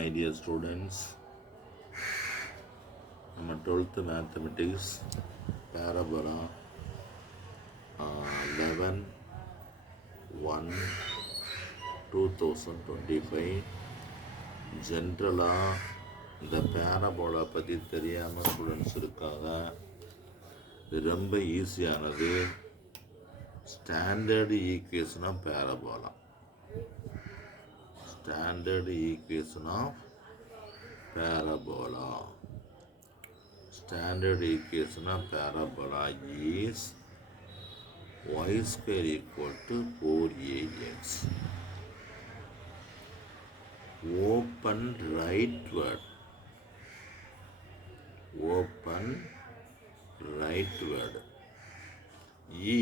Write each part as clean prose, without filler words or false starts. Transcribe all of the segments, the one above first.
My dear students, நம்ம 12th mathematics parabola 11 1 2025 ஜென்ரலாக இந்த பேரபோலா பற்றி தெரியாமல் ஸ்டூடெண்ட்ஸ் இருக்காங்க. இது ரொம்ப ஈஸியானது. Standard equation of parabola. Standard equation of parabola. Standard equation of parabola is y square equal to 4ax. Open rightward. Open rightward. E.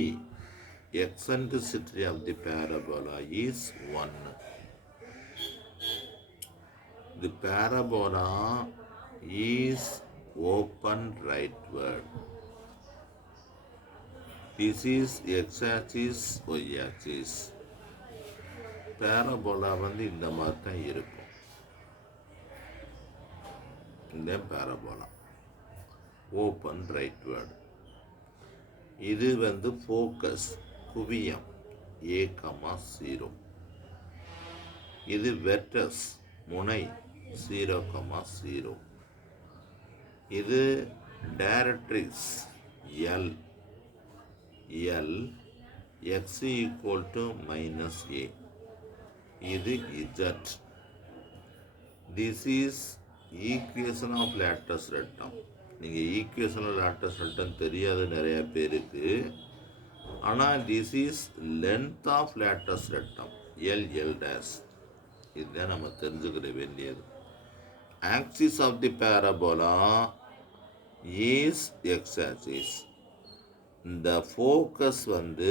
Eccentricity of the parabola is 1. The parabola is open rightward. This is x-axis, y-axis. Parabola வந்து இந்த மாதிரி தான் இருக்கும். இந்த parabola open rightward. இது வந்து focus குவியம் a, 0. இது vertex முனை 0, 0. இது directrix L x equal to minus a. இது Z. This is equation of lattice rectum. நீங்கள் equation of lattice rectum தெரியாது நிறைய பேருக்கு. ஆனால் this is length of lattice rectum L dash. இதுதான் நம்ம தெரிஞ்சுக்கிற வேண்டியது. Axis of the parabola is x-axis. இந்த ஃபோக்கஸ் வந்து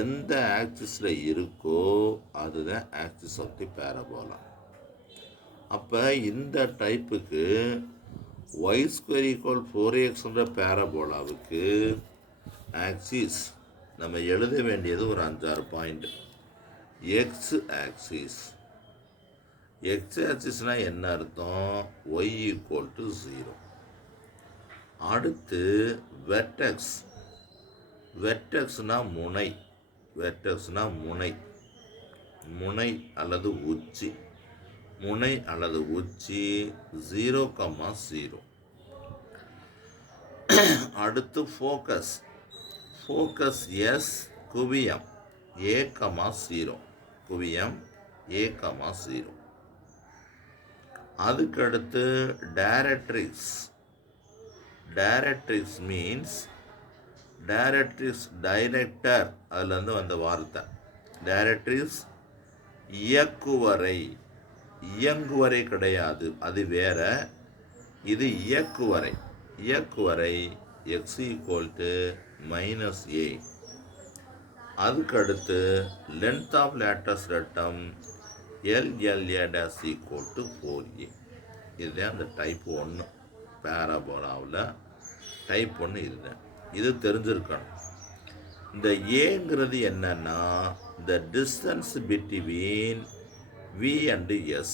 எந்த ஆக்சிஸில் இருக்கோ அதுதான் ஆக்சிஸ் ஆஃப் தி பேரபோலா. அப்போ இந்த டைப்புக்கு y ஸ்கொயர் ஈக்குவல் 4xன்ற பேரபோலாவுக்கு ஆக்சிஸ் நம்ம எழுத வேண்டியது ஒரு 5-6 பாயிண்ட். X axis. எக்ஸ் ஆக்சிஸ்னால் என்ன அர்த்தம்? y equal to 0. அடுத்து வெர்டெக்ஸ். வெர்டெக்ஸ்னால் முனை. வெர்டெக்ஸ்னால் முனை. முனை அல்லது உச்சி. முனை அல்லது உச்சி 0, 0. அடுத்து ஃபோக்கஸ். ஃபோக்கஸ் எஸ் குவியம் a, 0. குவியம் a, 0. அதுக்கடுத்து directrix. Directrix means directrix director, அதுலேருந்து வந்த வார்த்தை. டைரக்ட்ரிக்ஸ் இயக்குவரை. இயங்குவரை கிடையாது, அது வேற. இது இயக்குவரை. இயக்குவரை x equal to minus a. அதுக்கடுத்து length of latus rectum LLA dash equal to 4a. இதுதான் அந்த டைப் 1 பேராபோலாவில் டைப் 1 இதுதான். இது தெரிஞ்சிருக்கணும். இந்த ஏங்கிறது என்னன்னா the distance between V and S.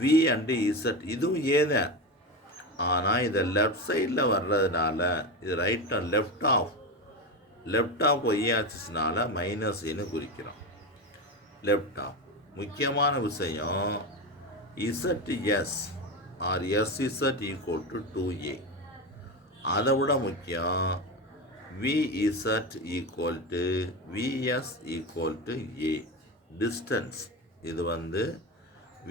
V and Z இதுவும் ஏ தான். ஆனால் இதை லெஃப்ட் சைடில் வர்றதுனால இது ரைட் லெஃப்ட் ஆஃப் ஒய் ஆக்சிஸ்னால மைனஸ் ஏன்னு குறிக்கிறோம். Left of. முக்கியமான விஷயம் ZS or SZ equal to 2a. அதை விட முக்கியம் VZ equal to VS equal to a. Distance. இது வந்து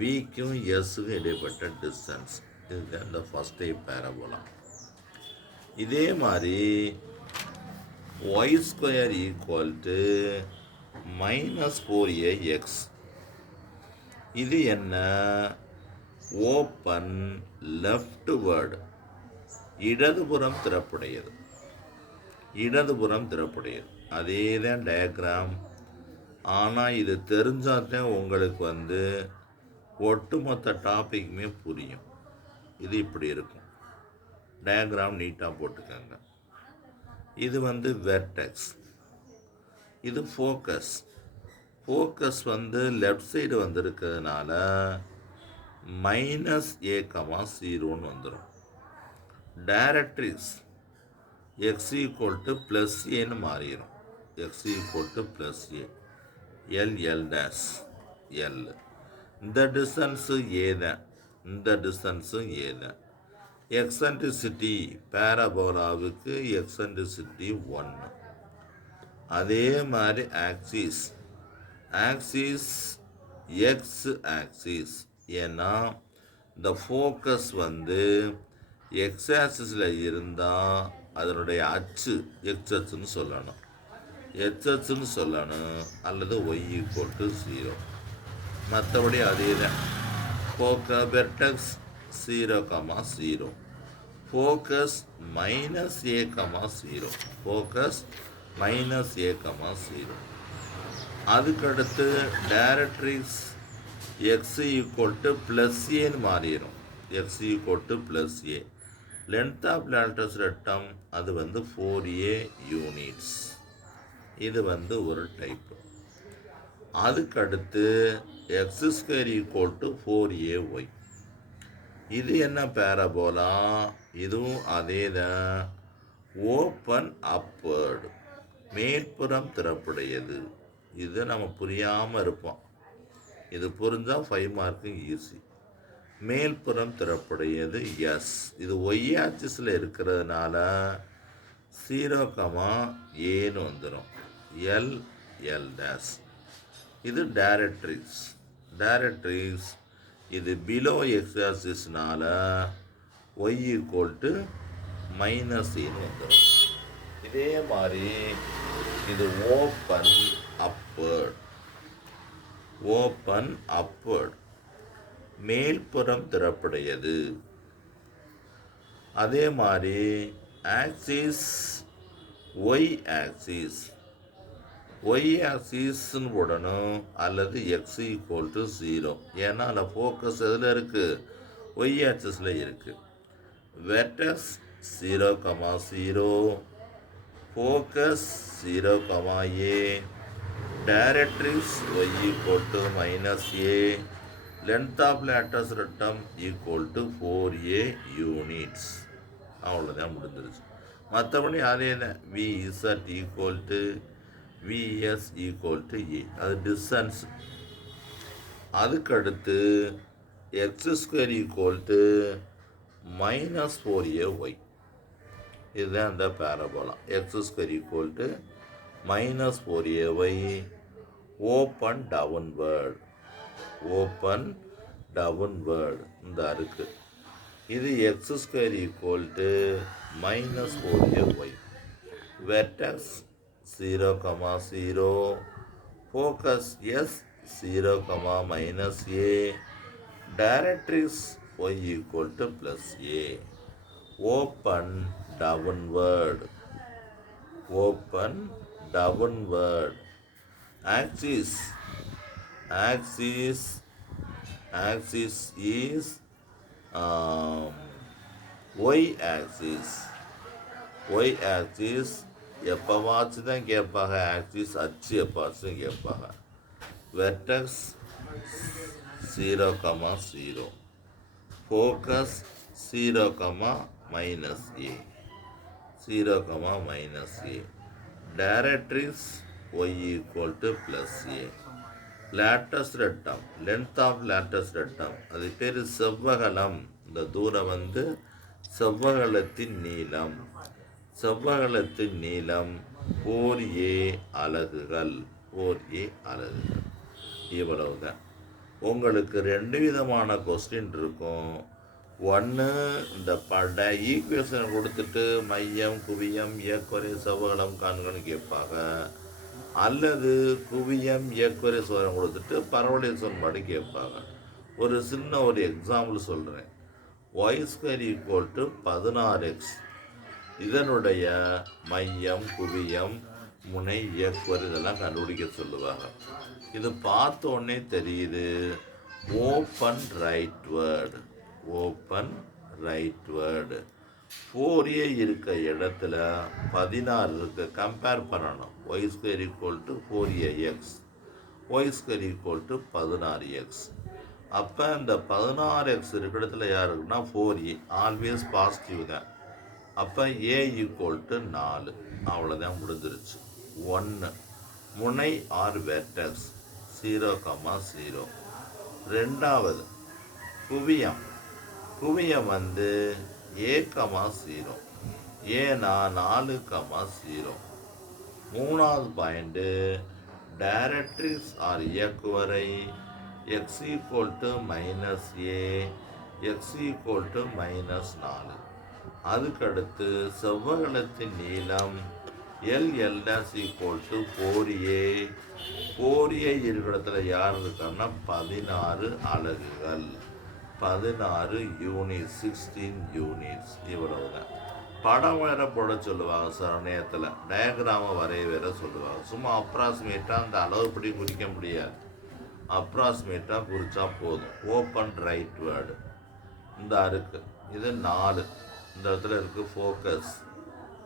விக்கும் எஸ்ஸுக்கும் இடைப்பட்ட டிஸ்டன்ஸ். இதுதான் இந்த ஃபஸ்ட் டைப் பேரபோலா. இதே மாதிரி y square equal to minus 4ax. இது என்ன? Open left word. இடதுபுறம் திறப்புடையது. இடதுபுறம் திறப்புடையது. அதே தான் டயக்ராம். ஆனால் இது தெரிஞ்சாதான் உங்களுக்கு வந்து ஒட்டுமொத்த டாபிக்குமே புரியும். இது இப்படி இருக்கும். டயக்ராம் நீட்டாக போட்டுக்கோங்க. இது வந்து வெர்டெக்ஸ். இது ஃபோக்கஸ். ஃபோக்கஸ் வந்து left side வந்திருக்கிறதுனால minus a comma 0ன்னு வந்துடும். Directrix x equal to plus ஏன்னு மாறிடும். X equal to plus A L dash L. இந்த டிஸ்டன்ஸு ஏ தான், இந்த டிஸ்டன்ஸும் ஏ தான். எக்ஸன்ட்ரிசிட்டி பேரபோலாவுக்கு எக்ஸன்ட்ரிசிட்டி 1. அதே மாதிரி ஆக்சிஸ் எக்ஸ் ஆக்சிஸ், ஏன்னா இந்த ஃபோக்கஸ் வந்து எக்ஸ் ஆக்சிஸில் இருந்தால் அதனுடைய அச்சு எக்ஸ் அச்சுன்னு சொல்லணும், எச்எச்சுன்னு சொல்லணும், அல்லது ஒய் ஈக்குவல் டு 0. மற்றபடி அதே தான். Vertex 0 comma 0, focus minus a comma 0, focus minus a comma 0. அதுக்கடுத்து directrix x equal to plus ஏன்னு மாறிடும். X equal to plus a. Length of latus rectum அது வந்து 4a யூனிட்ஸ். இது வந்து ஒரு டைப்பு. அதுக்கடுத்து x square equal to 4ay. இது என்ன பேரபோலா? இதுவும் அதே தான். ஓப்பன் அப்வர்டு, மேற்புறம் திறப்புடையது. இது நம்ம புரியாமல் இருப்போம். இது புரிஞ்சால் 5 மார்க்கு ஈஸி. மேல்புறம் திறப்புடையது எஸ். இது ஒய் ஆக்சிஸில் இருக்கிறதுனால 0 கமா ஏன்னு வந்துடும். L dash. இது டைரக்ட்ரிக்ஸ் இது பிலோ எக்ஸ் ஆக்சிஸ்னால ஒய் ஈக்குவல் டு மைனஸ் ஏன்னு வந்துடும். இதே மாதிரி இது ஓப்பன் அப்வர்ட், மேல்புறம் திறப்புடையது. அதே மாதிரி ஆக்சிஸ் ஒய் ஆக்சிஸ்ன்னு போடணும், அல்லது எக்ஸ் ஈக்குவல் டு 0. ஏன்னா அதில் ஃபோக்கஸ் எதில் இருக்குது? ஒய் ஆக்சிஸில் இருக்குது. Vertex 0 comma 0, focus 0 comma a, directrix y equal to minus a, length of latus rectum equal to 4a units. அவ்வளோதான், முடிஞ்சிருச்சு. மற்றபடி அதே தான். VZ equal to VS equal to a, அது டிஸ்டன்ஸ். அதுக்கடுத்து x square equal to minus 4ay. இதுதான் இந்த parabola. X square equal to minus 4ay. Open downward இந்த இருக்கு. இது x square equal to minus 4ay. Vertex 0 comma 0, focus S 0 comma minus a, directrix y equal to plus a. Open downward. Axis is y axis. எப்போவாச்சும் தான் கேட்பாங்க. Axis அச்சு எப்போவாச்சும் கேட்பாங்க. Vertex 0 comma 0, focus 0 comma minus a, 0 comma minus a, directrix y equal to plus a. Latus rectum, length of latus rectum அது பேர் செவ்வகலம். இந்த தூரம் வந்து செவ்வகலத்தின் நீளம். 4a அலகுகள். இவ்வளவுதான். உங்களுக்கு 2 விதமான கொஸ்டின் இருக்கும். ஒன்று, இந்த ஈக்குவேஷன் கொடுத்துட்டு மையம், குவியம், இயக்குறை, செவ்வகலம் காண்கன்னு கேட்பாங்க. அல்லது குவியம், இயக்குறை, சோரம் கொடுத்துட்டு பரவளைய சமன்பாடு கேட்பாங்க. ஒரு எக்ஸாம்பிள் சொல்கிறேன். y² equal to 16x. இதனுடைய மையம், குவியம், முனை, இயக்குறை இதெல்லாம் கண்டுபிடிக்க சொல்லுவாங்க. இது பார்த்த உடனே தெரியுது. ஓப்பன் ரைட்வேர்டு 4a இருக்க இடத்துல 16 இருக்கு. கம்பேர் பண்ணணும். y² equal to 4ax, y² equal to 16x. அப்போ இந்த 16x இருக்கிற இடத்துல யார் இருக்குன்னா 4a, ஆல்வேஸ் பாசிட்டிவ் தான். அப்போ a ஈக்குவல் டு 4. அவ்வளோதான், முடிஞ்சிருச்சு. 1 முனை ஆர் வெர்டெக்ஸ் 0,0. ரெண்டாவது குவியம், குவியம் வந்து a,0, ஏன்னா 4,0. மூணாவது பாயிண்ட்டு டைரக்ட்ரிக்ஸ் ஆர் இயக்குவரை x equal to -a, x equal to -4. அதுக்கடுத்து செவ்வகத்தின் நீளம் LL' equal to 4a. 4a இருக்கிற இடத்துல யார் இருக்கான்னா 16 அலகுகள், 16 யூனிட், 16 யூனிட்ஸ். இவ்வளவுதான். படம் வேற போட சொல்லுவாங்க சார், நேரத்தில் டயக்ராமை வரைய வேற சொல்லுவாங்க. சும்மா அப்ராக்சிமேட்டாக அந்த அளவுப்படி குறிக்க முடியாது, அப்ராக்சிமேட்டாக குறித்தா போதும். ஓப்பன் ரைட் வேர்டு இந்த இருக்குது, இது 4. இந்த இடத்துல இருக்குது ஃபோக்கஸ்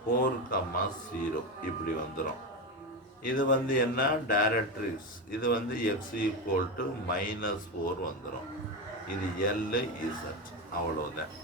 4,0. இப்படி வந்துடும். இது வந்து என்ன, டைரக்ட்ரிக்ஸ். இது வந்து x ஈக்குவல் டு -4 வந்துடும். இது LZ. அவ்வளோதான்.